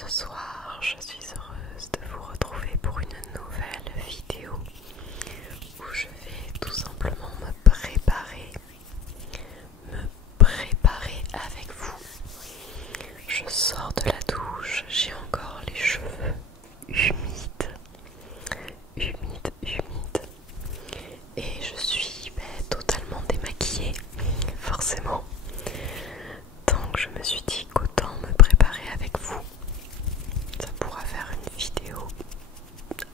Ce soir, je suis heureuse de vous retrouver pour une nouvelle vidéo où je vais tout simplement me préparer avec vous. Je sors de la douche, j'ai encore les cheveux humides, et je suis totalement démaquillée, forcément. Donc je me suis dit qu'autant me préparer avec vous. Ça pourra faire une vidéo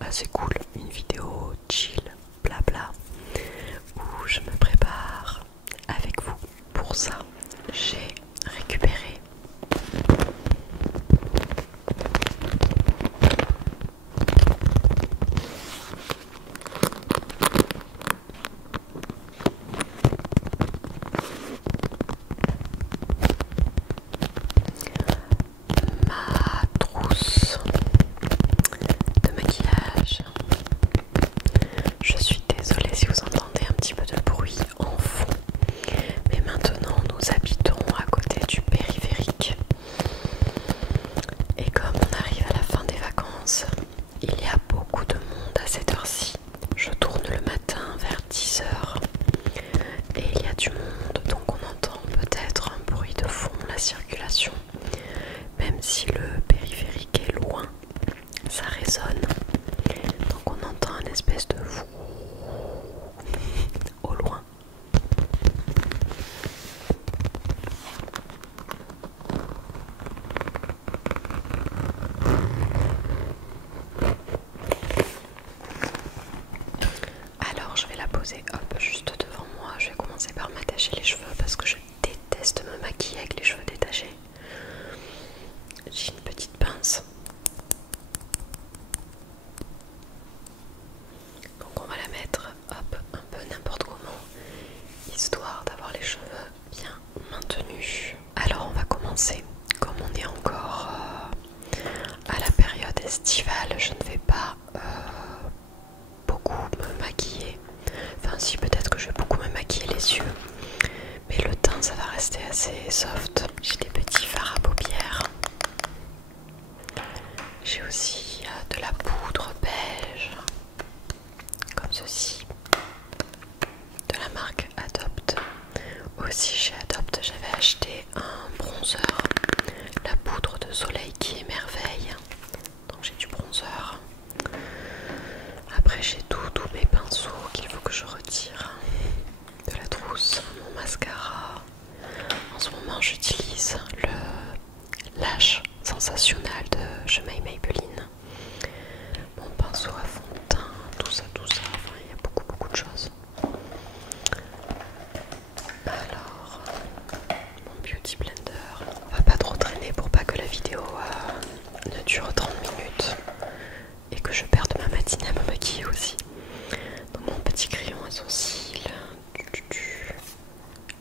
assez cool, une vidéo chill, blabla, où je me prépare avec vous. Pour ça, j'ai récupéré ma trousse de maquillage. Je suis désolée si vous entendez un petit peu de bruit en fond, mais maintenant nous habitons à côté du périphérique. Et comme on arrive à la fin des vacances, il y a beaucoup de monde à cette heure-ci. Je tourne le matin vers 10 heures et il y a du monde, donc on entend peut-être un bruit de fond, la circulation. Même si le périphérique est loin, ça résonne. Donc on entend un espèce de au loin. Alors je vais la poser juste devant moi. Je vais commencer par m'attacher les cheveux parce que je déteste me maquiller avec les cheveux détachés. J'ai une petite pince. Donc on va la mettre un peu n'importe comment, histoire d'avoir les cheveux bien maintenus. Alors on va commencer. Comme on est encore à la période estivale, je ne vais pas beaucoup me maquiller. Enfin si, peut-être que je vais beaucoup me maquiller les yeux, mais le teint ça va rester assez soft. J'ai des petits fards à paupières. J'ai aussi de la poudre beige, comme ceci, de la marque Adopt. Aussi chez Adopt j'avais acheté un bronzer, la poudre de soleil qui émerveille. Donc j'ai du bronzer. Après j'ai tous mes pinceaux qu'il faut que je retire de la trousse, mon mascara. En ce moment j'utilise le Lash Sensationnel de chez Maybelline. Mon pinceau à fond de teint, tout ça, enfin il y a beaucoup de choses. Alors, mon Beauty Blender, on va pas trop traîner pour pas que la vidéo ne dure 30 minutes et que je perde ma matinée à me maquiller aussi. Donc mon petit crayon à sourcils,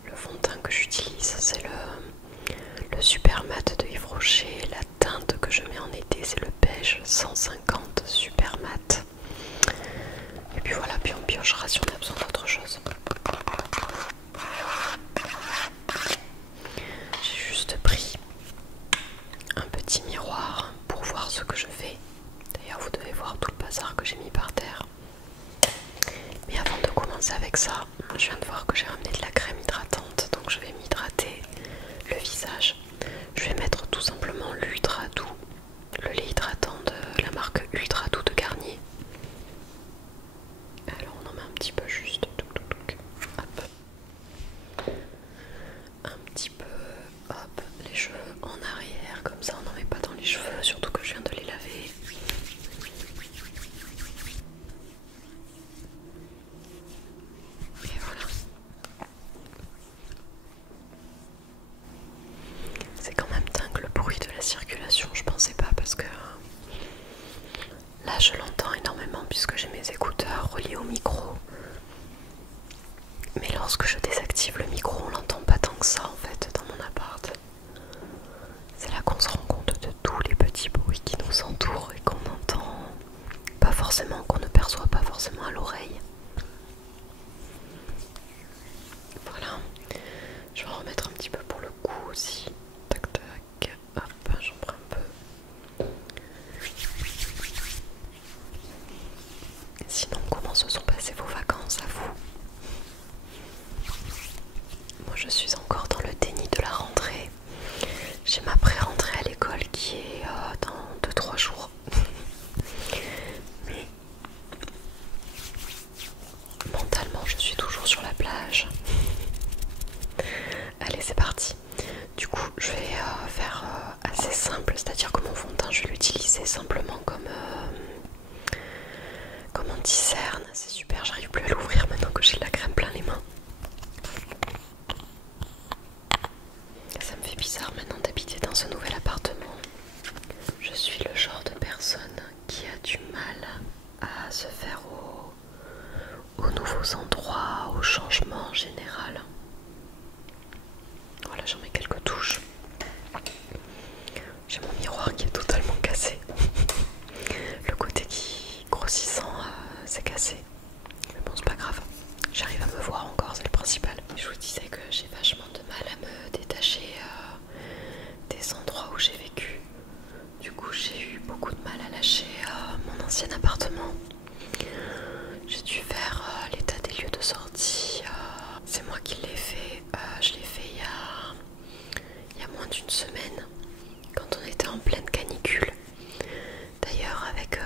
le fond de teint que j'utilise c'est le Super Matte de Yves Rocher. La teinte que je mets en été c'est le beige 150 Super Matte. Et puis voilà, puis on piochera si on a besoin d'autre chose. J'ai juste pris un petit miroir pour voir ce que je fais. D'ailleurs vous devez voir tout le bazar que j'ai mis par terre. Mais avant de commencer avec ça, je viens de voir que j'ai ramené de la crème hydratante, donc je vais m'hydrater le visage. Je vais mettre tout simplement l'Ultra Doux, le lait hydratant de la marque Ultra Doux de Garnier. Alors on en met un petit peu juste, hop. Un petit peu, hop, les cheveux en arrière, comme ça on n'en met pas dans les cheveux, surtout que je viens de les laver. Et voilà. C'est quand même dingue le bruit de la circulation, je pensais pas parce que là je l'entends énormément puisque j'ai mes écouteurs reliés au micro. Mais lorsque je désactive le micro, on l'entend pas tant que ça en fait dans mon appart. C'est là qu'on se rend compte de tous les petits bruits qui nous entourent et qu'on entend pas forcément, qu'on ne perçoit pas forcément à l'oreille. Voilà, je vais en remettre un petit peu pour le cou aussi. Tac tac, hop, j'en prends un peu. c'est-à-dire que mon fond de teint je vais l'utiliser simplement comme anti-cerne. C'est super, j'arrive plus à l'ouvrir maintenant que j'ai de la crème plein les mains. Ça me fait bizarre maintenant d'habiter dans ce nouvel appartement. Je suis le genre de personne qui a du mal à se faire aux nouveaux endroits, au changement en général. Voilà, j'en mets quelques touches. J'ai mon miroir qui est totalement cassé. Le côté qui grossissant s'est cassé. Mais bon, c'est pas grave. J'arrive à me voir encore, c'est le principal. Je vous disais que j'ai vachement de mal à me détacher des endroits où j'ai vécu. Du coup, j'ai eu beaucoup de mal à lâcher mon ancien appartement. J'ai dû faire l'état des lieux de sortie. C'est moi qui l'ai fait. Je l'ai fait il y a moins d'une semaine, quand on était en pleine canicule. D'ailleurs, avec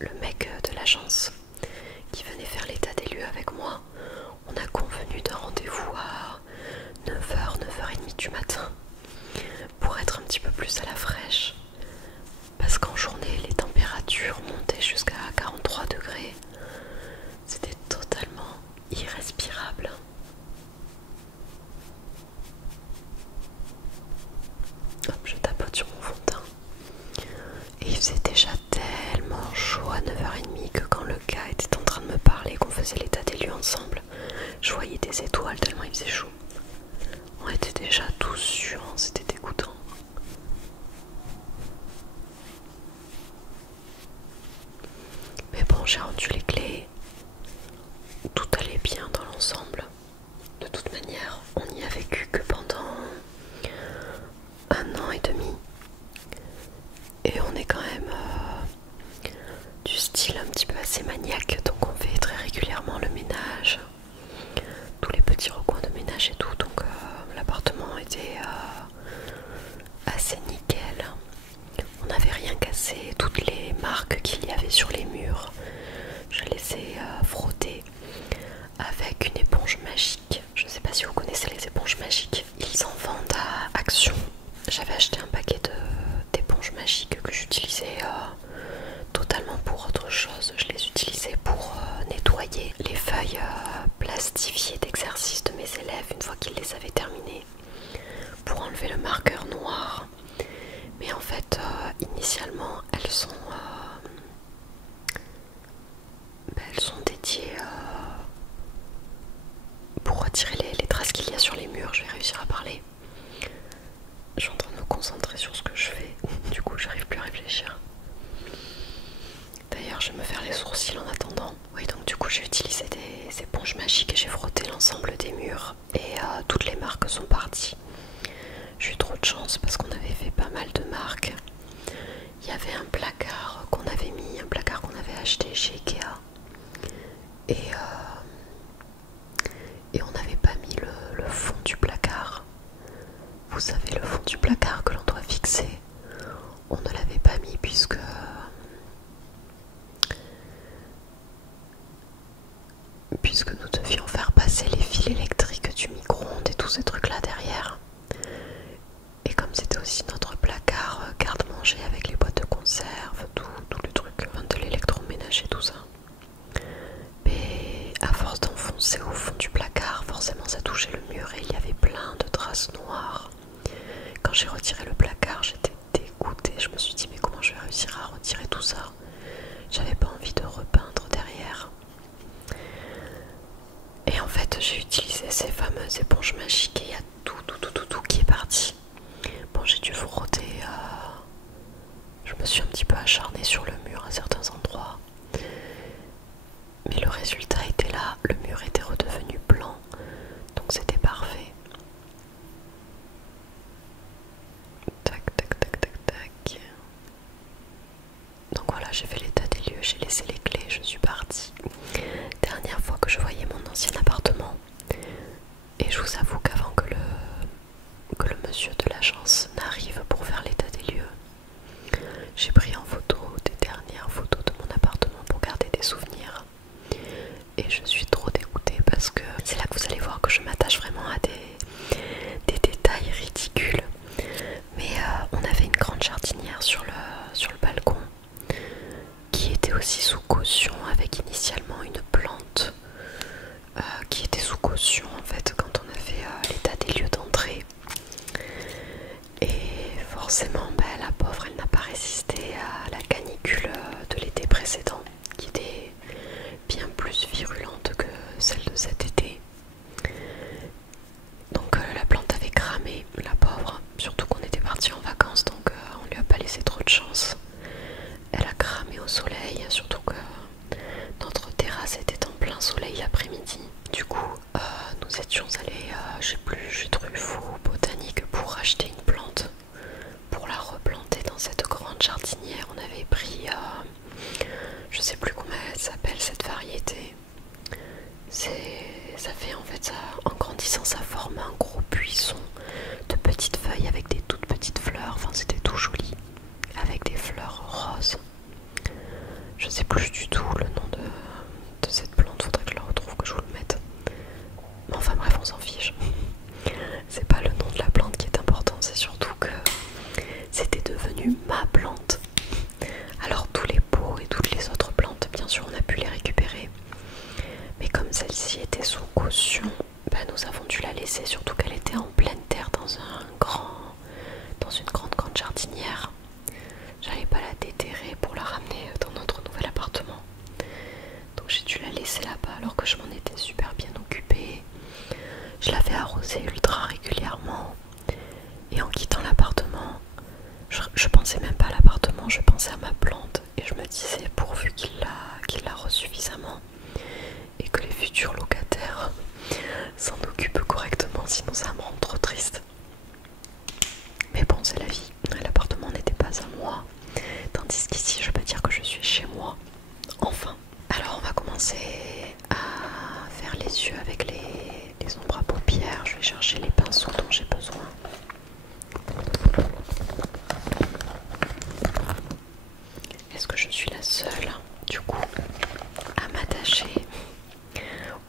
le mec de l'agence qui venait faire l'état des lieux avec moi, on a convenu d'un rendez-vous à 9h, 9h30 du matin pour être un petit peu plus à la fraîche. Parce qu'en journée, les températures montaient jusqu'à 43 degrés. C'était totalement irrespirable. Hop, je tapote sur mon fond de teint. Et il faisait déjà tellement chaud à 9h30 que quand le gars était en train de me parler, qu'on faisait l'état des lieux ensemble, je voyais des étoiles tellement il faisait chaud. On était déjà tous suants, c'était dégoûtant. Mais bon, j'ai rendu les clés. Tout allait bien dans l'ensemble. De toute manière, on n'y a vécu que pendant 1 an et demi. Et on est quand même du style un petit peu assez maniaque, donc on fait très régulièrement le ménage, tous les petits recoins de ménage et tout, donc l'appartement était assez nickel. On n'avait rien cassé, toutes les marques qu'il y avait sur les murs, je les ai frottées avec une éponge magique. Je ne sais pas si vous connaissez les éponges magiques, ils en vendent à Action. J'avais acheté un paquet d'éponges magiques que j'utilisais totalement pour autre chose. Je les utilisais pour nettoyer les feuilles plastifiées d'exercice de mes élèves une fois qu'ils les avaient terminées, pour enlever le marqueur noir. Mais en fait, initialement, elles sont dédiées pour retirer les traces qu'il y a sur les murs. Je vais réussir à parler. Je suis en train de me concentrer sur ce que je fais. Du coup, j'arrive plus à réfléchir. D'ailleurs, je vais me faire les sourcils en attendant. Oui, donc du coup, j'ai utilisé des éponges magiques et j'ai frotté l'ensemble des murs. Et toutes les marques sont parties. J'ai eu trop de chance parce qu'on avait fait pas mal de marques. Il y avait un placard qu'on avait mis, un placard qu'on avait acheté chez Ikea. Et on n'avait pas mis le fond du placard. Vous savez, le fond du placard que l'on doit fixer. On ne l'avait pas mis puisque nous devions faire passer les fils électriques du micro-ondes et tous ces trucs là derrière. Et comme c'était aussi notre placard garde-manger avec les boîtes de conserve, tout le truc, de l'électroménager, tout ça. Mais à force d'enfoncer au fond du placard, forcément ça touchait le mur et il y avait plein de traces noires. Quand j'ai retiré le placard, j'étais dégoûtée. Je me suis dit mais comment je vais réussir à retirer tout ça? J'avais pas envie de repeindre derrière. Et en fait j'ai utilisé ces fameuses éponges magiques et il y a tout qui est parti. Bon, j'ai dû frotter, je me suis un petit peu acharnée sur le mur à certains endroits. Mais le résultat était là, le mur était redevenu blanc, donc c'était parfait. Tac. Donc voilà, j'ai fait l'état des lieux, j'ai laissé les clés, je suis partie. Dernière fois que je voyais mon ancien appartement. Et je vous avoue qu'avant que le monsieur de l'agence n'arrive pour faire l'état des lieux, j'ai pris en photo des dernières photos de mon appartement pour garder des souvenirs. Et je suis trop dégoûtée parce que c'est là que vous allez voir que je m'attache vraiment à des détails ridicules. Mais on avait une grande forcément, la pauvre, elle n'a pas résisté à la canicule de l'été précédent, qui était bien plus virulente que celle de cet été. Donc la plante avait cramé, la pauvre, surtout qu'on était parti en vacances, donc on lui a pas laissé trop de chance. Elle a cramé au soleil, surtout que notre terrasse était en plein soleil l'après-midi. Du coup, nous étions allés, je sais plus, j'ai trouvé fou botanique pour acheter une plante pour la replanter dans cette grande jardinière. On avait pris, je sais plus comment elle s'appelle cette variété. Ça fait en fait, en grandissant, ça forme un gros buisson de petites feuilles avec des toutes petites fleurs. Enfin, c'était tout joli, avec des fleurs roses. Je sais plus du tout le nom de cette plante, faudrait que je la retrouve, que je vous le mette. Mais enfin bref, on s'en fiche. C'est pas le nom de la plante qui est important, c'est surtout que c'était devenu ma plante. Alors tous les pots et toutes les autres plantes, bien sûr, on a pu les récupérer. Mais comme celle-ci était sous caution, nous avons dû la laisser, surtout qu'elle était en pleine terre dans une grande jardinière. J'allais pas la déterrer pour la ramener dans notre nouvel appartement. Donc j'ai dû la laisser là-bas alors que je m'en étais super bien occupée. Je l'avais arrosée ultra régulièrement. Et en quittant l'appartement, je pensais même pas à l'appartement, je pensais à ma plante. Et je me disais, pourvu qu'il l'arrose suffisamment et que les futurs locataires s'en occupent correctement, sinon ça me rend trop triste. Mais bon, c'est la vie. L'appartement n'était pas à moi. Tandis qu'ici, je peux dire que je suis chez moi. Enfin. Alors, on va commencer à faire les yeux avec les ombres à paupières. Je vais chercher les pinceaux dont j'ai besoin. Est-ce que je suis la seule, du coup, à m'attacher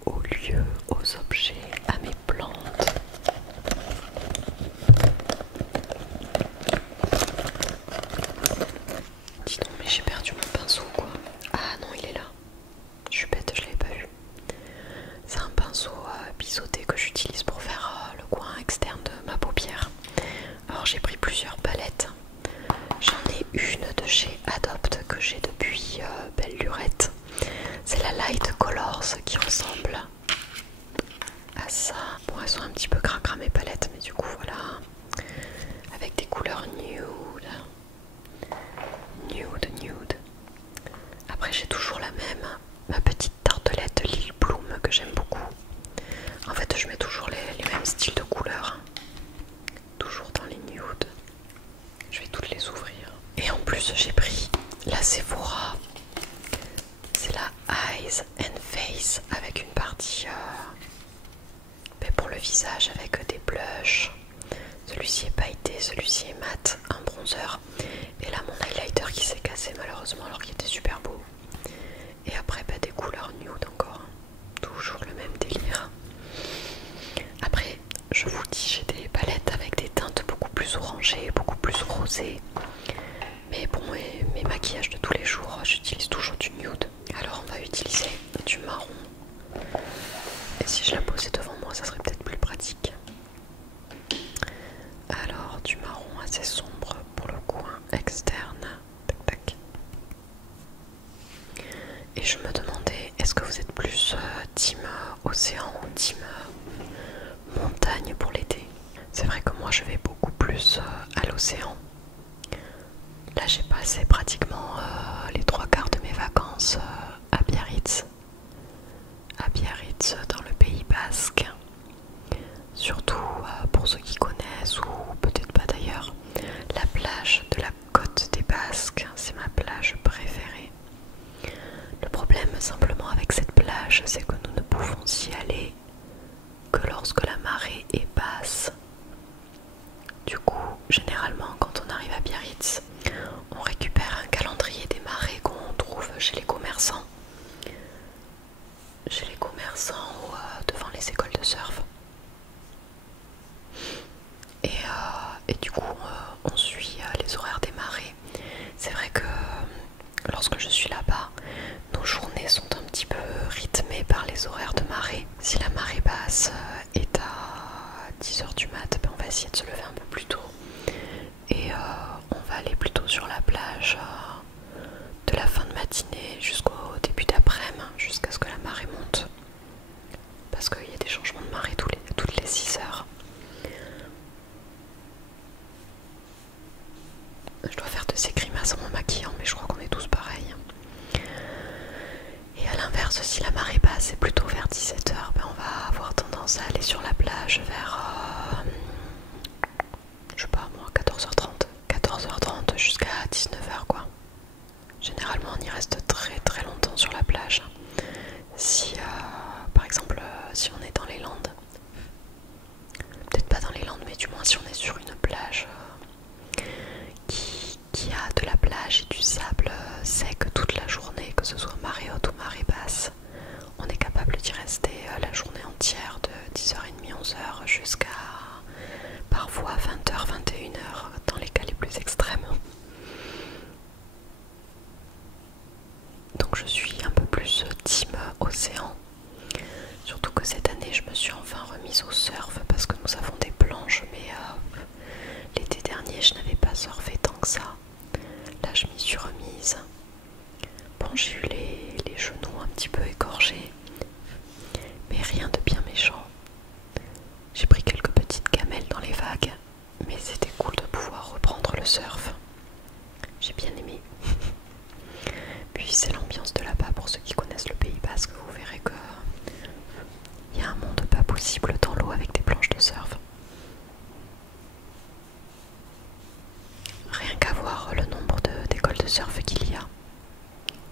aux lieux, aux objets, à mes plantes? Dis donc, mais j'ai perdu mon pinceau, quoi. Ah non, il est là. Je suis bête, je l'avais pas vu. C'est un pinceau biseauté que j'utilise pour faire le coin externe de ma paupière. Alors j'ai pris plusieurs palettes. J'en ai une de chez Adopt que j'ai depuis belle lurette. C'est la Light Colors qui ressemble à ça. Bon, elles sont un petit peu cracra mes palettes, mais du coup voilà. Avec des couleurs nude. Nude. Après j'ai toujours la même, ma petite tartelette Lily Bloom que j'aime beaucoup. En fait je mets toujours les mêmes styles de couleurs. Toujours dans les nudes. Je vais toutes les ouvrir. Et en plus j'ai pris la Sephora. C'est la Eyes and Face avec une partie pour le visage avec des blushs. Celui-ci est pailleté, celui-ci est mat, un bronzer. Et là mon highlighter qui s'est cassé malheureusement alors qu'il était super beau. Et après des couleurs nude encore. Toujours le même délire. Après je vous dis, j'ai des palettes avec des teintes beaucoup plus orangées, beaucoup plus rosées. Mais pour mes maquillages de tous les jours, j'utilise toujours du nude. Alors on va utiliser du marron. Et si je la posais devant moi, ça serait peut-être plus pratique. Alors du marron assez sombre pour le coin externe. Tac tac. Et je me demandais, est-ce que vous êtes plus team océan ou team montagne pour l'été? C'est vrai que moi je vais beaucoup plus à l'océan. Là j'ai passé pratiquement les 3/4 de mes vacances à Biarritz. À Biarritz dans le Pays Basque. Surtout pour ceux qui connaissent ou peut-être pas d'ailleurs, la plage de la côte des Basques, c'est ma plage préférée. Le problème simplement avec cette plage, c'est que nous ne pouvons y aller que lorsque la marée est basse. Du coup, généralement quand on arrive à Biarritz, on récupère un calendrier des marées qu'on trouve chez les commerçants. Chez les commerçants ou devant les écoles de surf. Et du coup, on suit les horaires des marées. C'est vrai que lorsque je suis là-bas, nos journées sont un petit peu rythmées par les horaires de marée. Si la marée basse est à 10 h du mat, on va essayer de se lever un peu plus tôt. Et Je dois faire de ces grimaces en me maquillant, mais je crois qu'on est tous pareils. Et à l'inverse, si la marée basse est plutôt vers 17 h, ben on va avoir tendance à aller sur la plage vers, je sais pas moi, 14 h 30. 14 h 30 jusqu'à 19 h quoi. Généralement on y reste très très longtemps sur la plage. Si par exemple si on est dans les Landes, peut-être pas dans les Landes mais du moins si on est sur une plage qui a de la plage et du sable sec toute la journée, que ce soit marée haute ou marée basse, on est capable d'y rester la journée entière de 10h30, 11 h jusqu'à parfois 20 h, 21 h dans les cas les plus extrêmes. Donc je suis un peu plus team océan. Surtout que cette année je me suis enfin remise au surf parce que nous avons des planches, mais l'été dernier je n'avais pas surfé tant que ça. Là je m'y suis remise. Bon, j'ai eu les genoux un petit peu écorchés, mais rien de bien méchant. J'ai pris quelques petites gamelles dans les vagues, mais c'était cool de pouvoir reprendre le surf. J'ai bien aimé. Puis c'est l'ambiance de là-bas, pour ceux qui connaissent le Pays Basque, vous verrez que il y a un monde pas possible dans l'eau avec des planches de surf. Rien qu'à voir le nombre d'écoles de surf qu'il y a.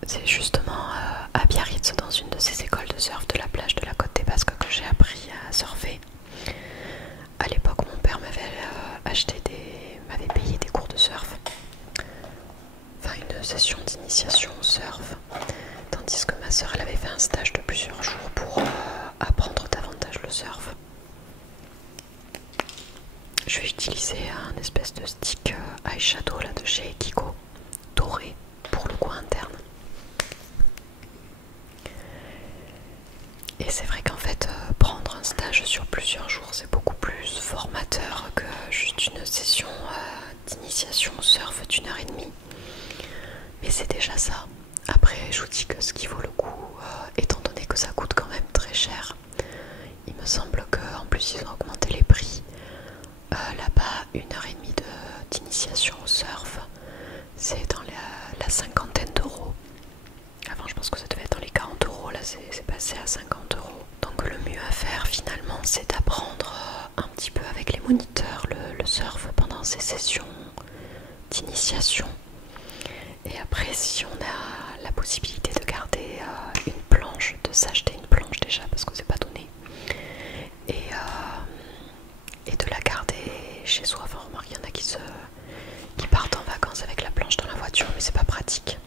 C'est justement à Biarritz, dans une de ces écoles de surf de la plage de la Côte des Basques, que j'ai appris à surfer. À l'époque, mon père m'avait payé des cours de surf. Enfin, une session d'initiation au surf. Tandis que ma soeur, elle avait fait un stage de plusieurs jours pour apprendre davantage le surf. Je vais utiliser un espèce de stick eyeshadow là de chez Kiko, doré pour le coin interne. Et c'est vrai qu'en fait, prendre un stage sur plusieurs jours, c'est beaucoup plus formateur que juste une session d'initiation au surf d'1 h 30. Mais c'est déjà ça. Après, je vous dis que ce qui vaut le coup, étant donné que ça coûte quand même très cher, il me semble qu'en plus ils ont augmenté les prix. Là-bas, 1 h 30 d'initiation au surf, c'est dans la cinquantaine d'euros. Avant, je pense que ça devait être dans les 40 euros, là c'est passé à 50 euros. Donc le mieux à faire finalement, c'est d'apprendre un petit peu avec les moniteurs le surf pendant ces sessions d'initiation. Et après, si on a la possibilité de garder une planche, de s'acheter une planche déjà, parce que c'est pas donné, et de la garder chez soi. Enfin, remarque, il y en a qui partent en vacances avec la planche dans la voiture, mais c'est pas pratique.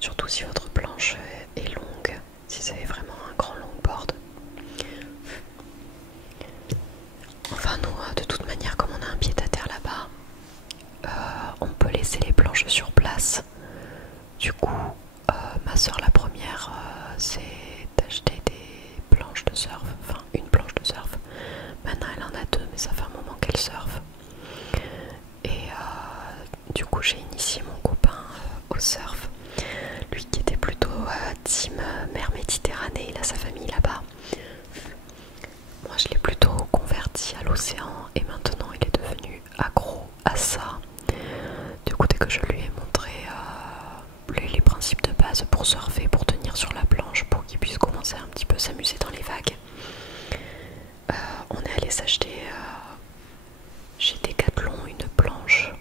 Surtout si votre planche est longue, si c'est vraiment un grand longboard. Enfin, nous, de toute manière, comme on a un pied-à-terre là-bas, on peut laisser les planches sur place. Du coup, ma soeur la première, c'est d'acheter des planches de surf, enfin une planche de surf. Maintenant elle en a deux, mais ça fait un moment qu'elle surfe. Et du coup j'ai initié mon copain au surf. Lui qui était plutôt team mer Méditerranée, il a sa famille là-bas. Moi je l'ai plutôt converti à l'océan et maintenant il est devenu accro à ça. Du coup dès que je lui ai montré les principes de base pour surfer, pour tenir sur la planche, pour qu'il puisse commencer à un petit peu s'amuser dans les vagues, on est allé s'acheter chez Decathlon une planche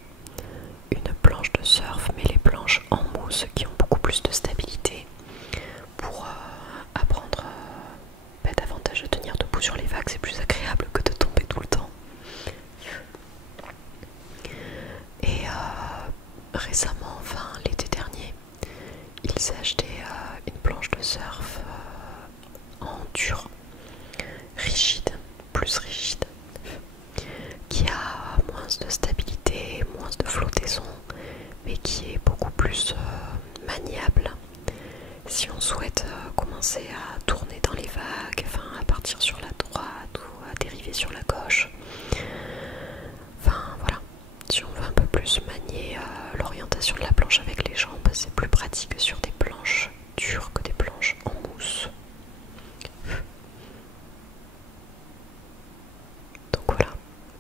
de surf, mais les planches en mousse qui ont beaucoup plus de stabilité pour apprendre davantage à tenir debout sur les vagues. C'est plus agréable que de tomber tout le temps. Et récemment, enfin l'été dernier, il s'est acheté une planche de surf en dur, rigide, plus rigide, qui a moins de stabilité, moins de flottaison, mais qui est beaucoup plus maniable si on souhaite commencer à tourner dans les vagues, enfin à partir sur la droite ou à dériver sur la gauche. Enfin voilà, si on veut un peu plus manier l'orientation de la planche avec les jambes, c'est plus pratique sur des planches dures que des planches en mousse. Donc voilà,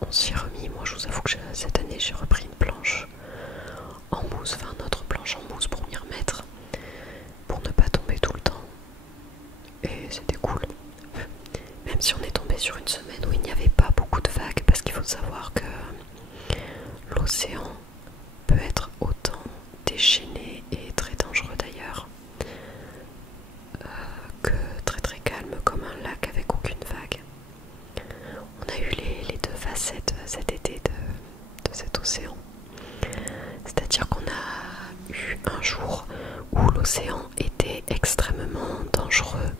on s'y est remis. Moi je vous avoue que cette année j'ai repris une planche déchaîné et très dangereux d'ailleurs, que très très calme comme un lac avec aucune vague. On a eu les deux facettes cet été de cet océan. C'est-à-dire qu'on a eu un jour où l'océan était extrêmement dangereux,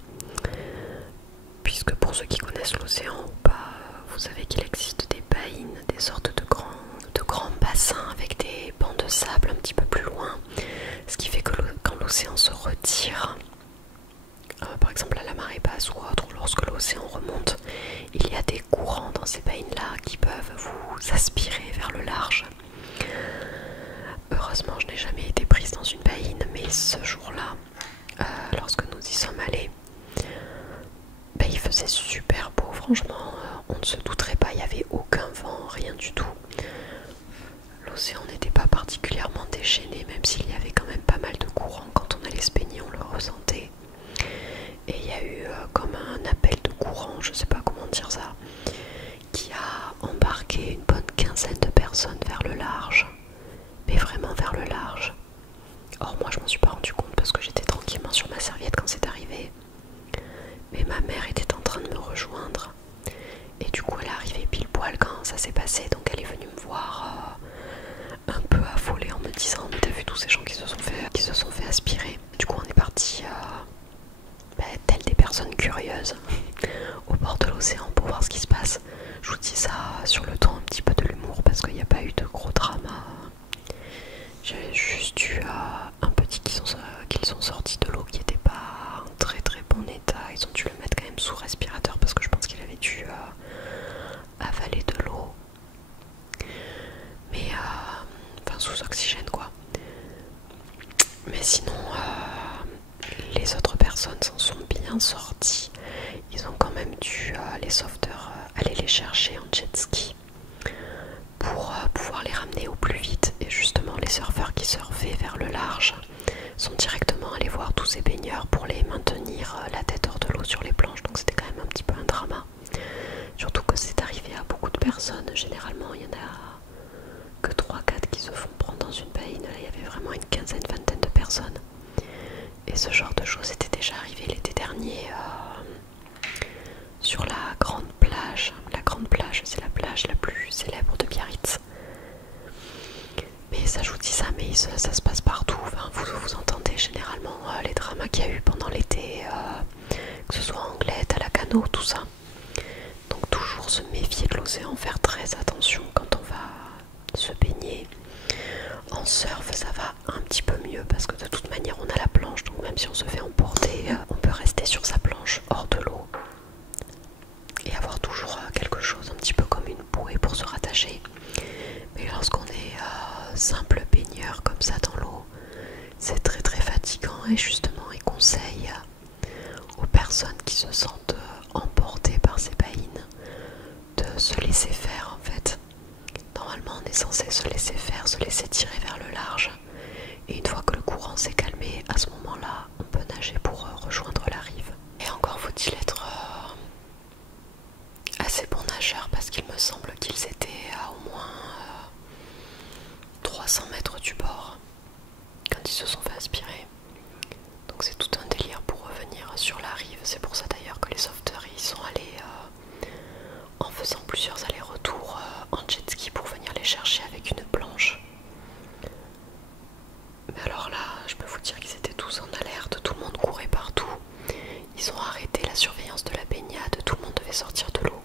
puisque pour ceux qui connaissent l'océan ou pas, vous savez qu'il existe des baïnes, des sortes de grands bassins avec des bancs de sable un petit peu plus loin, ce qui fait que quand l'océan se retire, par exemple à la marée basse ou autre, ou lorsque l'océan remonte, il y a des courants dans ces baïnes-là qui peuvent vous aspirer vers le large. Heureusement, je n'ai jamais été prise dans une baïne, mais ce jour-là, lorsque nous y sommes allés, il faisait super beau, franchement, on ne se douterait pas, il n'y avait aucun vent, rien du tout. L'océan n'était pas particulièrement déchaîné, même s'il y avait quand même pas mal de courant. Quand on allait se baigner, on le ressentait. Et il y a eu comme un appel de courant, je sais pas comment dire ça, qui a embarqué une bonne quinzaine de personnes vers le large, mais vraiment vers le large. Or moi je m'en suis pas rendu compte parce que j'étais tranquillement sur ma serviette quand c'est arrivé, mais ma mère était en train de me rejoindre et du coup elle est arrivée pile poil quand ça s'est passé, donc elle est venue me voir un peu affolée en me disant mais t'as vu tous ces gens qui se sont fait aspirer. Du coup on est parti telles des personnes curieuses au bord de l'océan pour voir ce qui se passe. Je vous dis ça sur le ton un petit peu de l'humour parce qu'il n'y a pas eu de gros drama. J'ai juste eu un petit qu'ils sont sortis de l'eau qui n'était pas en très très bon état. Ils ont dû le mettre quand même sous respirateur parce que je pense qu'il avait dû avaler de l'eau. Mais enfin sous oxygène quoi. Mais sinon les autres personnes s'en sont bien sorties. Ils ont quand même dû, les sauveteurs, aller les chercher en jet ski pour pouvoir les ramener au plus vite. Et justement les surfeurs qui surfaient vers le large sont directement allés voir tous ces baigneurs pour les maintenir la tête hors de l'eau sur les planches. Donc c'était quand même un petit peu un drama. Surtout que c'est arrivé à beaucoup de personnes. Généralement il y en a que 3-4 qui se font prendre dans une baïne. Là il y avait vraiment une quinzaine, vingtaine de personnes. Et ce genre de choses était déjà arrivé l'été dernier sur la grande plage. La grande plage, c'est la plage la plus célèbre de Biarritz. Mais ça, je vous dis ça, mais ça se passe partout. Enfin, vous entendez généralement les dramas qu'il y a eu pendant l'été, que ce soit Anglette, à la Cano, tout ça. Donc toujours se méfier de l'océan, faire très attention quand on va se baigner. En surf, ça va un petit peu mieux parce que de toute manière, on a la planche. Donc même si on se fait emporter, on peut rester sur sa planche hors de l'eau et avoir toujours quelque chose un petit peu comme une bouée pour se rattacher. Mais lorsqu'on est simple baigneur comme ça dans l'eau, c'est très très fatigant. Et justement ils conseillent aux personnes qui se sentent emportées par ces baïnes de se laisser faire en fait. Normalement on est censé se laisser faire, se laisser tirer vers le large, et une fois que le courant s'est calmé, à ce moment là on peut nager pour rejoindre la rive. Et encore faut-il être assez bon nageur parce qu'il me semble qu'ils étaient à au moins 300 mètres du bord quand ils se sont fait aspirer. Donc c'est tout un délire pour revenir sur la rive. C'est pour ça d'ailleurs que les sauveteurs y sont allés en faisant plusieurs allers-retours en jet ski pour venir les chercher avec une planche. Mais alors là, je peux vous dire qu'ils étaient tous en alerte, tout le monde courait partout. Ils ont arrêté la surveillance de la baignade, tout le monde devait sortir de l'eau.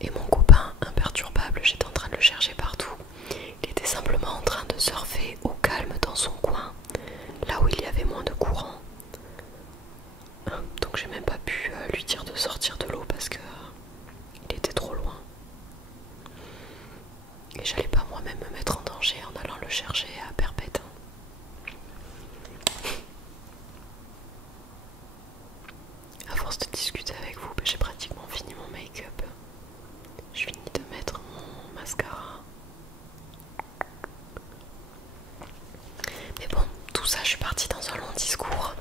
Et mon copain imperturbable, j'étais en train de le chercher partout. Il était simplement en train de surfer au calme dans son coin, là où il y avait moins de courant. Donc j'ai même pas pu lui dire de sortir de l'eau parce que il était trop loin. Et j'allais pas moi-même me mettre en danger en allant le chercher à perpète. À force de discuter avec vous, j'ai pratiquement fini mon make-up. Je finis de mettre mon mascara. Mais bon, tout ça, je suis partie dans un long discours.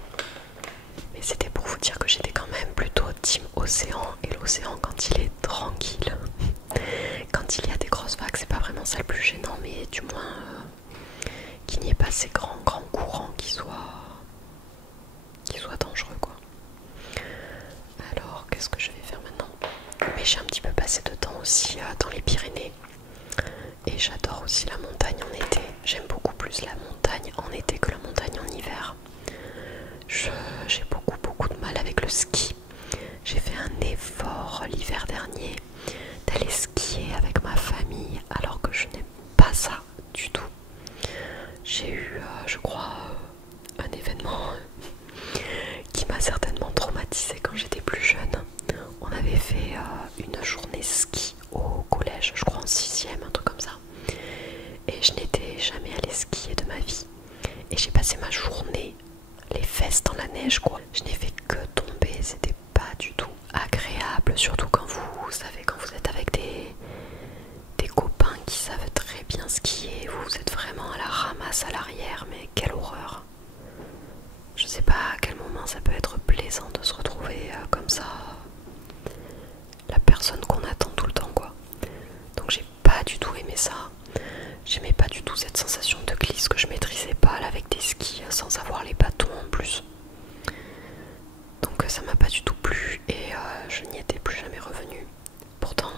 Mais c'était pour vous dire que j'étais quand même plutôt team océan. Et l'océan, quand il est tranquille, quand il y a des grosses vagues, c'est pas vraiment ça le plus assez grand courant qui soit dangereux quoi. Alors qu'est-ce que je vais faire maintenant? Mais j'ai un petit peu passé de temps aussi dans les Pyrénées et j'adore aussi la montagne en été. J'aime beaucoup plus la montagne en été que la montagne en hiver. J'ai beaucoup de mal avec le ski. J'ai fait un effort l'hiver dernier d'aller skier avec ma famille alors que je n'aime pas ça du tout. J'ai eu, je crois, un événement qui m'a certainement traumatisée quand j'étais plus jeune. On avait fait une journée ski au collège, je crois en 6ème, un truc comme ça. Et je n'étais jamais allée skier de ma vie. Et j'ai passé ma journée les fesses dans la neige quoi. Je n'ai fait que tomber, c'était pas du tout agréable, surtout quand vous savez, quand vous êtes avec des copains qui savent très bien skier, vous êtes vraiment à la ramasse à l'arrière, mais quelle horreur. Je sais pas à quel moment ça peut être plaisant de se retrouver comme ça, la personne qu'on attend tout le temps quoi. Donc j'ai pas du tout aimé ça. J'aimais pas du tout cette sensation de glisse que je maîtrisais pas là, avec des skis sans avoir les bâtons en plus. Donc ça m'a pas du tout plu et je n'y étais plus jamais revenue. Pourtant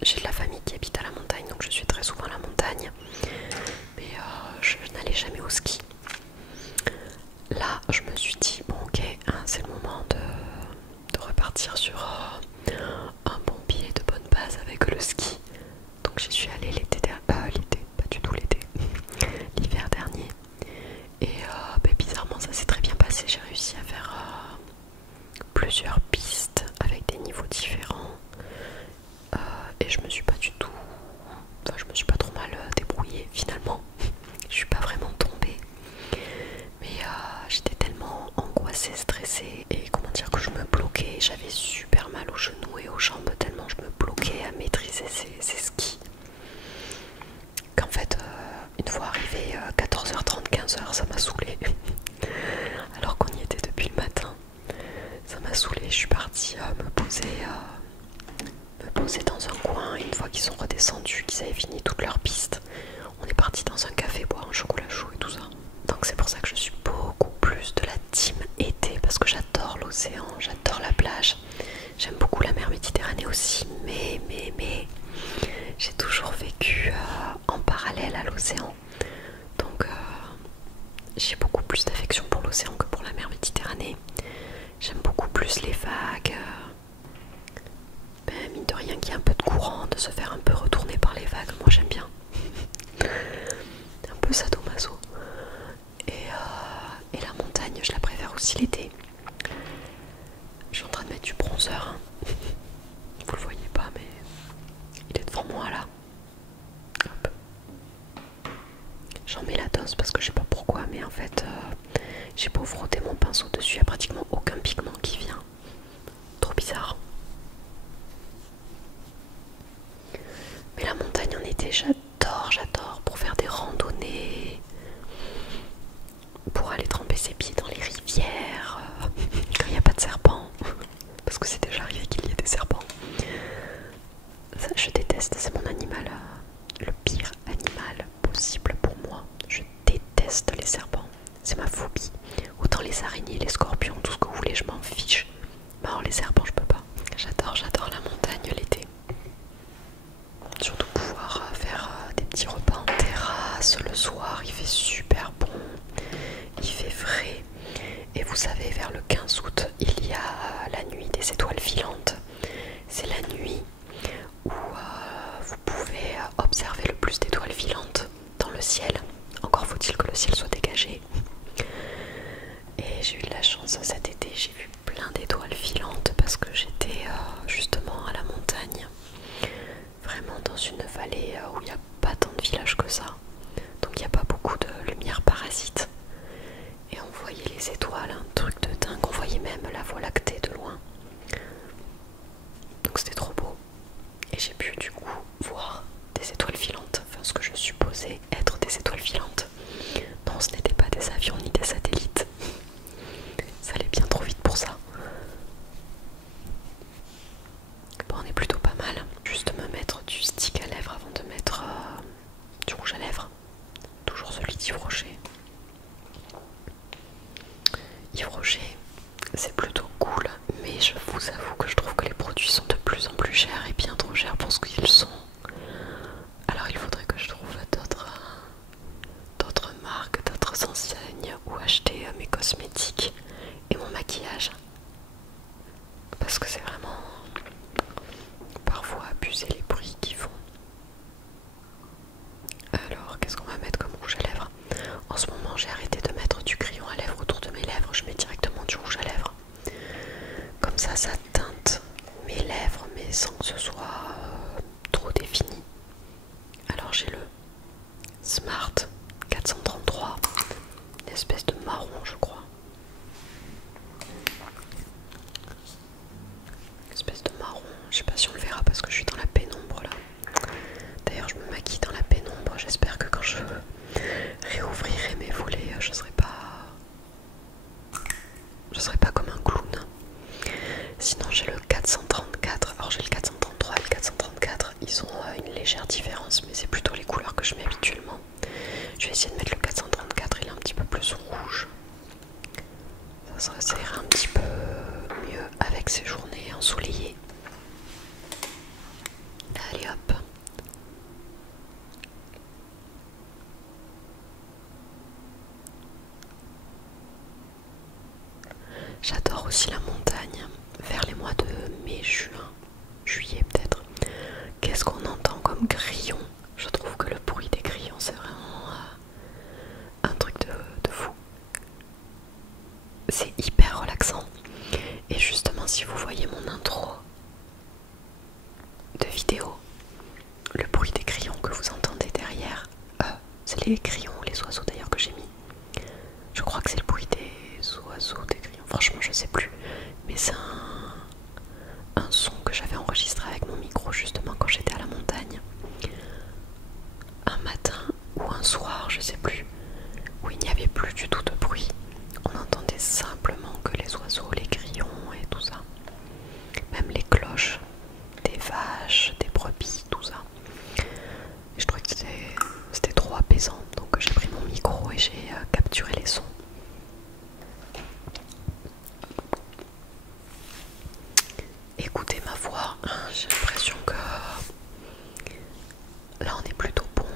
j'ai de la famille qui habite à la montagne, donc je suis très souvent à la montagne, mais je n'allais jamais au ski. Là je me suis dit bon ok, hein, c'est le moment de repartir sur un bon pied de bonne base avec le ski. Donc j'y suis allée l'été, pas du tout l'été, l'hiver dernier. Et bizarrement ça s'est très bien passé, j'ai réussi à faire plusieurs pistes avec des niveaux différents. Et je me suis pas du tout, enfin je me suis pas trop mal débrouillée finalement. Je suis pas vraiment tombée, mais j'étais tellement angoissée, stressée et comment dire que je me bloquais. J'avais super mal aux genoux et aux jambes tellement je me bloquais à maîtriser ces skis qu'en fait une fois arrivé 14h30, 15h, ça m'a saoulée. Alors qu'on y était depuis le matin, ça m'a saoulée. Je suis partie me poser dans un coin. Une fois qu'ils sont redescendus, qu'ils avaient fini toute leur piste, on est parti dans un café boire un chocolat chaud et tout ça. Donc c'est pour ça que je suis beaucoup plus de la team été, parce que j'adore l'océan, j'adore la plage, j'aime beaucoup la mer Méditerranée aussi, mais j'ai toujours vécu en parallèle à l'océan. Donc j'ai beaucoup plus d'affection pour l'océan que pour la mer Méditerranée. J'aime beaucoup plus les vagues. Mine de rien qu'il y ait un peu de courant, de se faire un peu retourner par les vagues, moi j'aime bien. Un peu sadomaso. Et la montagne, je la préfère aussi l'été. Je suis en train de mettre du bronzer. Hein. Vous le voyez pas, mais il est devant moi là. Hop. J'en mets la dose parce que je sais pas pourquoi, mais en fait, j'ai beau frotter mon pinceau dessus, il n'y a pratiquement aucun pigment qui vient. Trop bizarre. Mais la montagne en été, j'adore pour faire des randonnées, pour aller tremper ses pieds dans les rivières, quand il n'y a pas de serpents, parce que c'est déjà arrivé qu'il y ait des serpents. Ça, je déteste, c'est mon animal, le pire animal possible pour moi. Je déteste les serpents, c'est ma phobie. Autant les araignées, les scorpions, tout ce que vous voulez, je m'en fiche. Mais alors les serpents, je peux pas. J'adore la montagne l'été. Surtout pouvoir faire des petits repas en terrasse le soir, il fait super bon, il fait frais. Et vous savez, vers le 15 août, il y a la nuit des étoiles filantes. C'est la nuit où vous pouvez observer le plus d'étoiles filantes dans le ciel. Encore faut-il que le ciel soit dégagé. Et j'ai eu de la chance cet été, j'ai vu plein d'étoiles filantes parce que j'étais justement à la montagne. Vraiment dans une vallée où il n'y a pas tant de villages que ça. Donc il n'y a pas beaucoup de lumière parasite. Et on voyait les étoiles, un truc de dingue. On voyait même la Voie lactée de loin. Donc c'était trop beau. Et j'ai pu du coup voir des étoiles filantes. Enfin ce que je supposais être des étoiles filantes. Non, ce n'était pas des avions ni des satellites. Ça allait bien trop vite pour ça. Bon, on est plutôt pas mal. Juste me mettre du stick à lèvres avant de mettre du rouge à lèvres. Toujours celui d'Yves Rocher. mais c'est plutôt les couleurs que je mets habituellement. Je vais essayer de mettre le 434, il est un petit peu plus rouge. Ça ira un petit peu mieux avec ces journées ensoleillées. Allez hop. J'adore aussi la montagne, vers les mois de mai, juin, juillet peut-être. Qu'est-ce qu'on entend comme grillons? Je trouve que le bruit des grillons c'est vraiment un truc de fou. C'est hyper relaxant. Et justement, si vous voyez mon intro de vidéo, le bruit des grillons que vous entendez derrière, c'est les grillons ou les oiseaux d'ailleurs que j'ai mis. Je crois que c'est le bruit des oiseaux, des grillons. Franchement, je sais plus. Mais c'est un son que j'avais enregistré avec mon micro justement quand j'étais à la montagne. Un matin ou un soir, je sais plus, où il n'y avait plus du tout de bruit. On entendait simplement que les oiseaux, les grillons et tout ça. Même les cloches des vaches, des brebis, tout ça. Et je trouvais que c'était trop apaisant. Donc j'ai pris mon micro et j'ai capturé les sons. Écoutez ma voix, j'ai l'impression que là on est plutôt bon.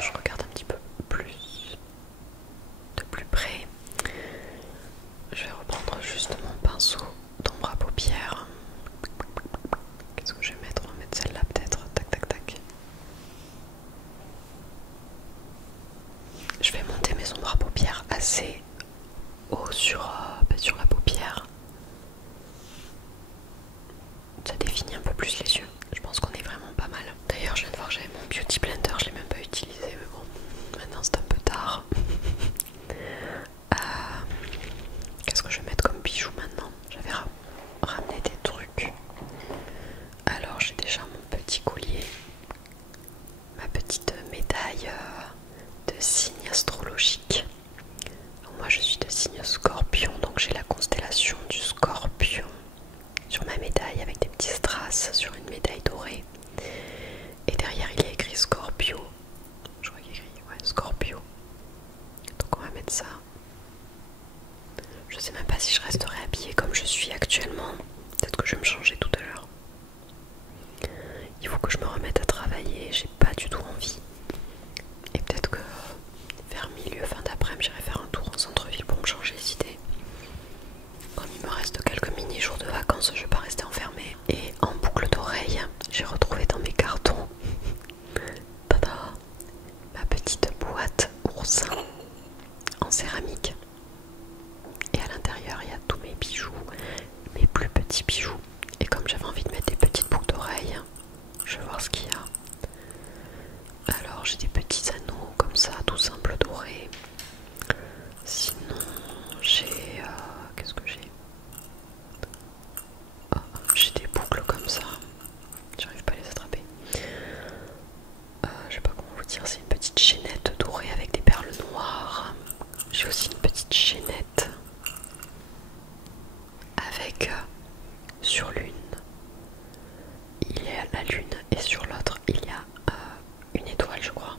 Je regarde un petit peu plus de plus près. Je vais reprendre juste mon pinceau d'ombre à paupières. Qu'est-ce que je vais mettre? On va mettre celle-là peut-être. Tac tac tac. Je vais monter mes ombres à paupières assez haut sur la paupière. Ça définit un peu plus les yeux. Je pense qu'on est vraiment pas mal. D'ailleurs, je viens de voir que j'avais mon beauty blender, je l'ai même pas utilisé, mais bon, maintenant c'est un peu tard. Qu'est-ce que je vais mettre comme bijoux maintenant? J'avais ramené des trucs. Alors j'ai déjà mon petit collier, ma petite médaille de signe astrologique. Donc moi je suis de signe Scorpion, donc j'ai la constellation du Scorpion sur ma médaille avec des petits strass sur une médaille dorée. Et derrière il y a écrit Scorpio. Je crois qu'il y a écrit Scorpio. Donc on va mettre ça. Je sais même pas si je resterai habillée comme je suis actuellement. Peut-être que je vais me changer tout à l'heure. Il faut que je me remette à travailler, j'ai pas du tout envie. Et peut-être que vers milieu, fin d'après-midi, j'irai faire un tour en centre-ville pour me changer les idées. Comme il me reste quelques mini-jours de vacances, je vais pas rester enfermée. Et en boucle d'oreille, j'ai retrouvé dans mes cartons tada, ma petite boîte oursin en céramique. Et à l'intérieur, il y a tous mes bijoux, mes plus petits bijoux. Et comme j'avais envie de mettre des petites boucles d'oreilles, je vais voir ce qu'il y a. Alors j'ai des petits anneaux comme ça, tout simple dorés. Sinon j'ai... qu'est-ce que j'ai? J'ai des boucles comme ça. J'arrive pas à les attraper. Je sais pas comment vous dire, c'est une petite chaînette dorée avec des perles noires. J'ai aussi une petite chaînette avec sur l'une il y a la lune et sur l'autre il y a une étoile je crois.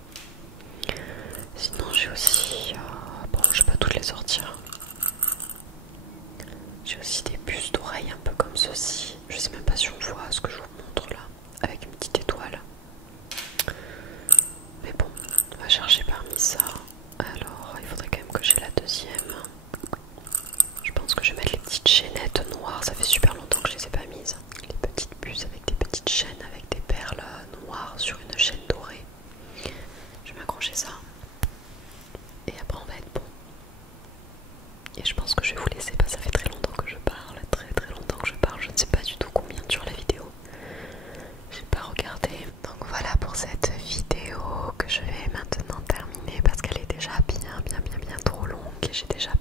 Sinon j'ai aussi bon je vais pas toutes les sortir. J'ai aussi des puces d'oreilles un peu comme ceci. Je sais même pas si on voit ce que je vous montre là avec une petite étoile. Mais bon on va chercher parmi ça. Alors il faudrait quand même que j'ai la deuxième. Je pense que je vais mettre les petites chaînettes noires. Ça fait super longtemps que je les ai pas mises. Les petites puces avec des petites chaînes avec des perles noires sur une chaîne dorée. Je vais m'accrocher ça. Et après on va être bon. Et je pense que je vais vous laisser. Ça fait très longtemps que je parle. Très longtemps que je parle. Je ne sais pas du tout combien dure la vidéo. J'ai pas regardé. Donc voilà pour cette vidéo que je vais maintenant terminer parce qu'elle est déjà bien trop longue et j'ai déjà